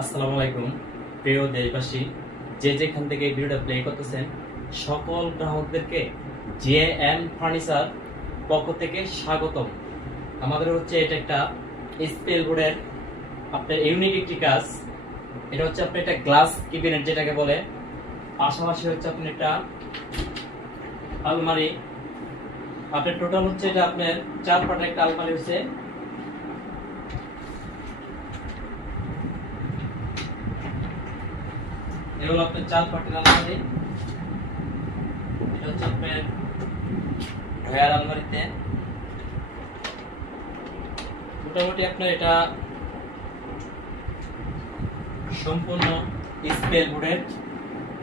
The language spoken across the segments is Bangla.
আসসালামু আলাইকুম প্রিয় দেশবাসী, যে যেখান থেকে এই ভিডিওটা প্লে করতেছেন সকল গ্রাহকদেরকে জেএম ফার্নিচার পক্ষ থেকে স্বাগতম। আমাদের হচ্ছে এটা একটা স্পেল বোর্ডের আপনার ইউনিক একটি কাজ। এটা হচ্ছে আপনার একটা গ্লাস ক্যাবিনেট যেটাকে বলে, পাশাপাশি হচ্ছে আপনার একটা আলমারি। আপনার টোটাল হচ্ছে এটা আপনার 4 পাটের একটা আলমারি হচ্ছে। এগুলো আপনার 4 পাটের আলমারি। এটা হচ্ছে আপনার ড্রয়ার আলমারিতে মোটামুটি আপনার এটা সম্পূর্ণ স্পেল বোর্ডের,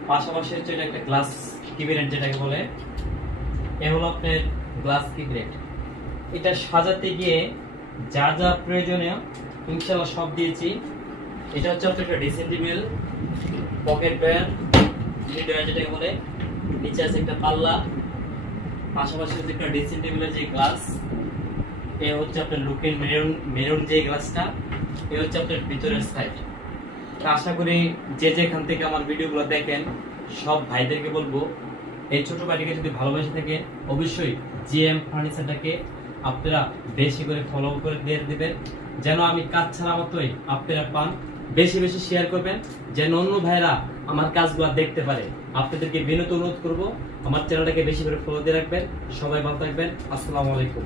পাশাপাশি হচ্ছে এটা একটা গ্লাস ক্যাবিনেট যেটাকে বলে। এ হলো আপনার গ্লাস ক্যাবিনেট। এটা সাজাতে গিয়ে যা যা প্রয়োজনীয় ইনশাআল্লাহ সব দিয়েছি। এটা হচ্ছে আপনার একটা dressing table, pocket drawer, drawer যেটাকে বলে, নিচে আছে একটা পাল্লা, পাশাপাশি হচ্ছে একটা ড্রেসিং টেবিলের যে গ্লাস, এ হচ্ছে আপনার লুকিং মেরুন যে গ্লাসটা, এ হচ্ছে আপনার ভিতরের সাইড। আশা করি যে যেখান থেকে আমার ভিডিওগুলো দেখেন সব ভাইদেরকে বলবো, এই ছোট বাড়িকে যদি ভালোবাসে থাকে অবশ্যই জিএম ফার্নিচারটাকে আপনারা বেশি করে ফলো করে দিয়ে দেবেন, যেন আমি কাজ ছাড়া মতোই আপনারা পান। বেশি বেশি শেয়ার করবেন যেন অন্য ভাইরা আমার কাজগুলো দেখতে পারে। আপনাদেরকে বিনীত অনুরোধ করব আমার চ্যানেলটাকে বেশি করে ফলো দিয়ে রাখবেন। সবাই ভালো থাকবেন। আসসালামু আলাইকুম।